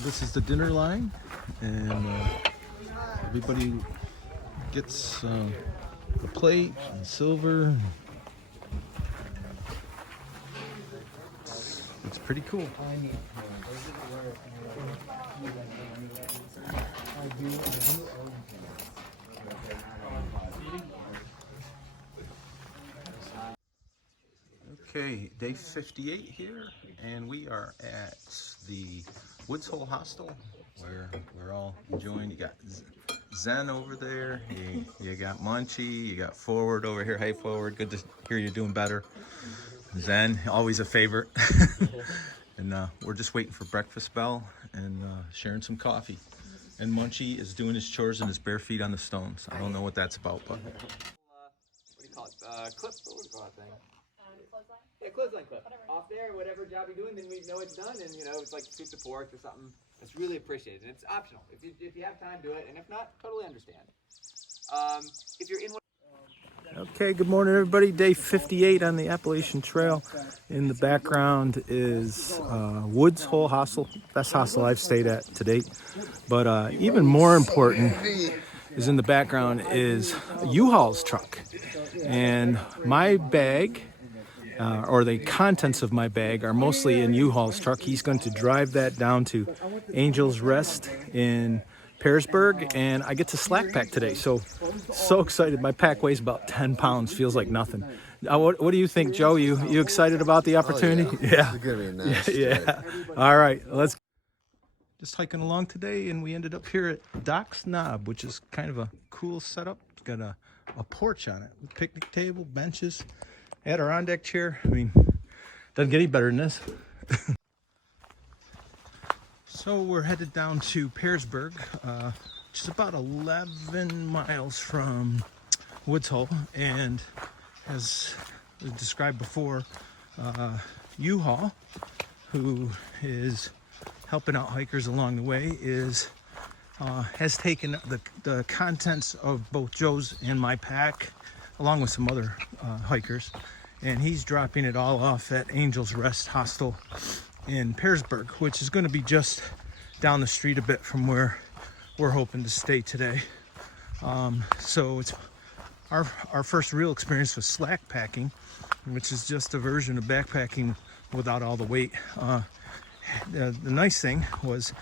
So this is the dinner line, and everybody gets a plate and silver. It's pretty cool. Okay, day 58 here, and we are at the Woods Hole Hostel, where we're all enjoying. You got Zen over there, you got Munchie, you got Forward over here. Hey Forward, good to hear you're doing better. Zen, always a favorite. And we're just waiting for breakfast bell and sharing some coffee. And Munchie is doing his chores in his bare feet on the stones. I don't know what that's about, but... what do you call it? Clip? What would you call that thing? Clothesline? Yeah, clothesline clip. Whatever. Off there, whatever job you're doing, then we know it's done, and you know, it's like sweep the porch or something. It's really appreciated, and it's optional. If you have time, do it, and if not, totally understand. If you're in one... Okay, good morning everybody. Day 58 on the Appalachian Trail. In the background is Woods Hole Hostel. Best hostel I've stayed at to date. But even more important is in the background is a U-Haul's truck. And my bag, or the contents of my bag, are mostly in U-Haul's truck. He's going to drive that down to Angel's Rest in Pearisburg, and I get to slack pack today. So excited. My pack weighs about 10 pounds, feels like nothing. What do you think, Joe? You excited about the opportunity? Oh, yeah. It's gonna be a nice Yeah. All right, let's just hiking along today, and we ended up here at Doc's Knob, which is kind of a cool setup. It's got a porch on it with picnic table, benches, Adirondack chair. I mean, doesn't get any better than this. So we're headed down to Pearisburg, which is about 11 miles from Woods Hole, and as described before, U-Haul, who is helping out hikers along the way, has taken the contents of both Joe's and my pack, along with some other hikers, and he's dropping it all off at Angel's Rest Hostel in Pearisburg, which is going to be just down the street a bit from where we're hoping to stay today. So it's our first real experience with slack packing, which is just a version of backpacking without all the weight. The nice thing was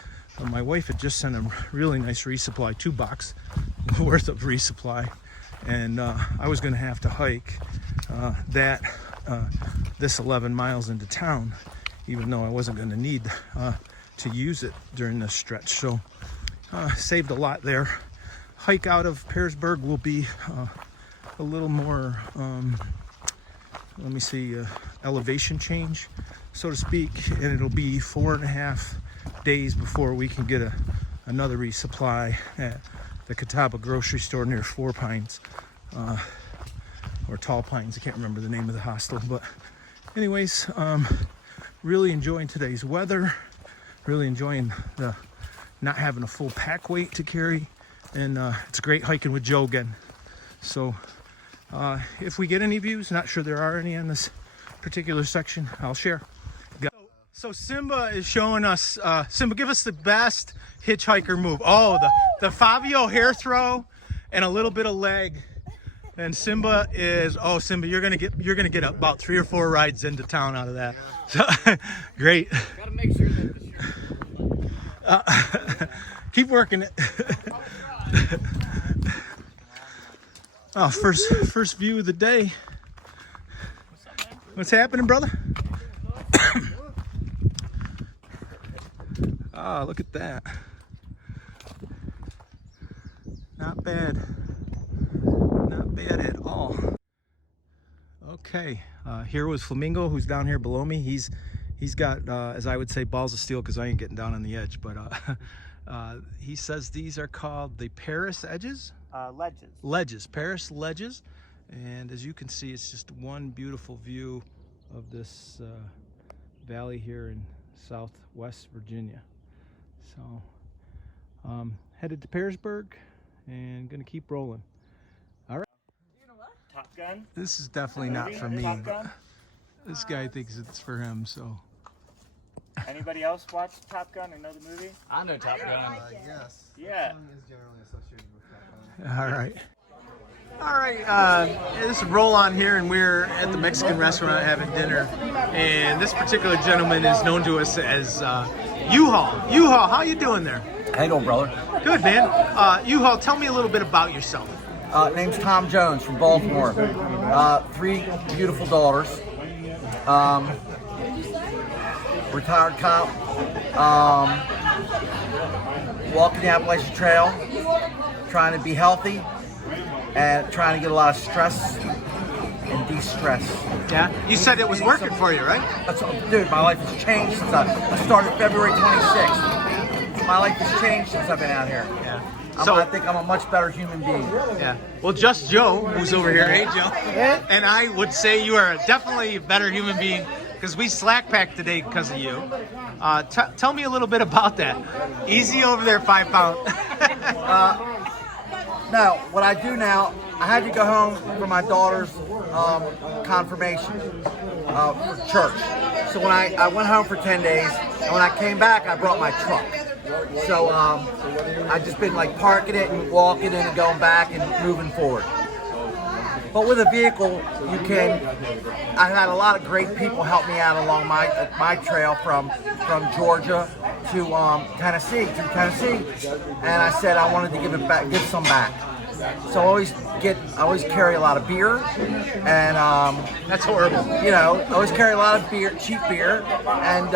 my wife had just sent a really nice resupply, 2 box worth of resupply, and I was going to have to hike this 11 miles into town, even though I wasn't going to need to use it during this stretch. So saved a lot there. Hike out of Pearisburg will be a little more, let me see, elevation change, so to speak, and it'll be 4.5 days before we can get another resupply at the Catawba grocery store near Four Pines, or Tall Pines. I can't remember the name of the hostel, but anyways, really enjoying today's weather, really enjoying the not having a full pack weight to carry, and it's great hiking with Joe again. So if we get any views, not sure there are any on this particular section, I'll share. So Simba is showing us, Simba, give us the best hitchhiker move. Oh, the Fabio hair throw and a little bit of leg. And Simba is, oh, Simba, you're gonna get about 3 or 4 rides into town out of that. So, great. Gotta make sure that the shirt... Keep working it. Oh, first view of the day. What's happening, brother? Ah, look at that. Not bad. Not bad at all. Okay, here was Flamingo, who's down here below me. He's got, as I would say, balls of steel, because I ain't getting down on the edge. But he says these are called the Paris edges. Ledges. Paris ledges. And as you can see, it's just one beautiful view of this valley here in Southwest Virginia. So headed to Pearisburg and gonna keep rolling. All right. Top Gun? This is definitely not for me, but this guy thinks it's for him, so Anybody else watch Top Gun or know the movie? I know Top Gun. Yes. Yeah. Is generally associated with that. All right. All right, this is Roll On here, and we're at the Mexican restaurant having dinner. And this particular gentleman is known to us as U-Haul. U-Haul, how you doing there? How you doing, brother? Good, man. U-Haul, tell me a little bit about yourself. Name's Tom Jones from Baltimore. 3 beautiful daughters. Retired cop. Walking the Appalachian Trail. Trying to be healthy. And trying to get a lot of stress and de-stress. Yeah? You said it was working for you, right? Dude, my life has changed since I started February 26th. My life has changed since I've been out here. Yeah. I think I'm a much better human being. Yeah. Well, just Joe, who's over here, hey Joe, and I would say you are definitely a better human being because we slack packed today because of you. Tell me a little bit about that. Easy over there, 5 pound. No, what I do now, I had to go home for my daughter's confirmation for church. So when I went home for 10 days, and when I came back, I brought my truck. So I've just been like parking it and walking in and going back and moving forward. But with a vehicle, I've had a lot of great people help me out along my trail from Georgia to Tennessee, and I said I wanted to give some back. So I always carry a lot of beer, and That's horrible. I always carry a lot of beer, cheap beer, and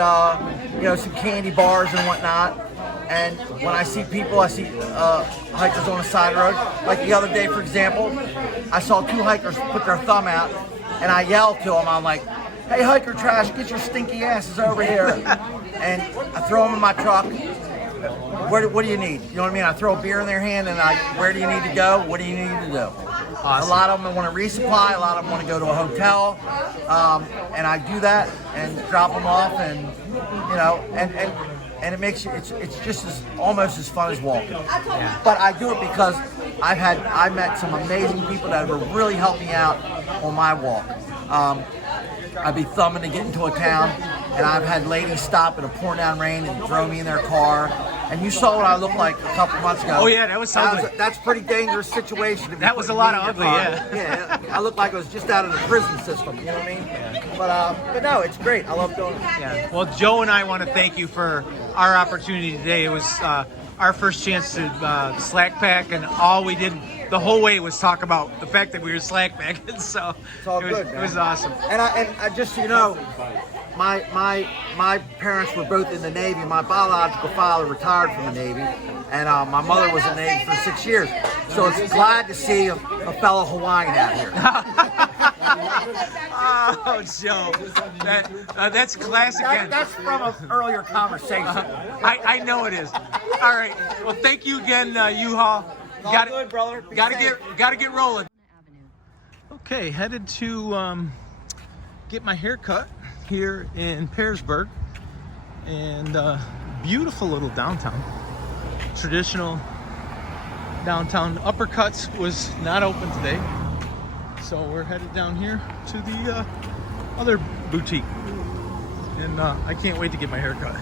some candy bars and whatnot. And when I see people, I see hikers on the side of the road. Like the other day, for example, I saw 2 hikers put their thumb out, and I yelled to them. I'm like, "Hey, hiker trash, get your stinky asses over here!" And I throw them in my truck. What do you need? You know what I mean? I throw a beer in their hand, and where do you need to go? What do you need to do? Awesome. A lot of them want to resupply. A lot of them want to go to a hotel, and I do that and drop them off, and and it makes it's just almost as fun as walking. Yeah. But I do it because I met some amazing people that have really helped me out on my walk. I'd be thumbing to get into a town, and I've had ladies stop in a pouring down rain and throw me in their car. And you saw what I looked like a couple months ago. Oh yeah, that was ugly. That's a pretty dangerous situation. That was a lot of ugly, yeah. Yeah, I looked like I was just out of the prison system. You know what I mean? Yeah. But no, it's great. I love doing it. Yeah. Well, Joe and I want to thank you for our opportunity today. It was our first chance to slack pack, and all we did the whole way was talk about the fact that we were slack packing. So It's all it was, good, it man. was awesome. And I just my parents were both in the Navy. My biological father retired from the Navy, and my mother was in the Navy for 6 years. So it's glad to see a fellow Hawaiian out here. Oh, Joe, that's classic. That's from an earlier conversation. I know it is. All right. Well, thank you again, U-Haul. All good, brother. Be safe. Gotta get rolling. Okay, headed to get my hair cut here in Pearsburg, and beautiful little downtown. Traditional downtown. Uppercuts was not open today, so we're headed down here to the other boutique, and I can't wait to get my hair cut.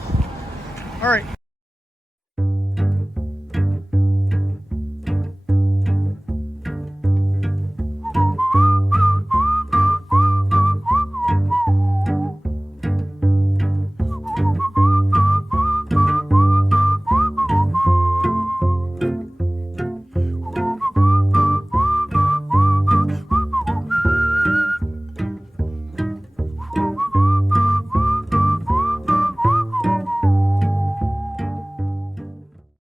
All right.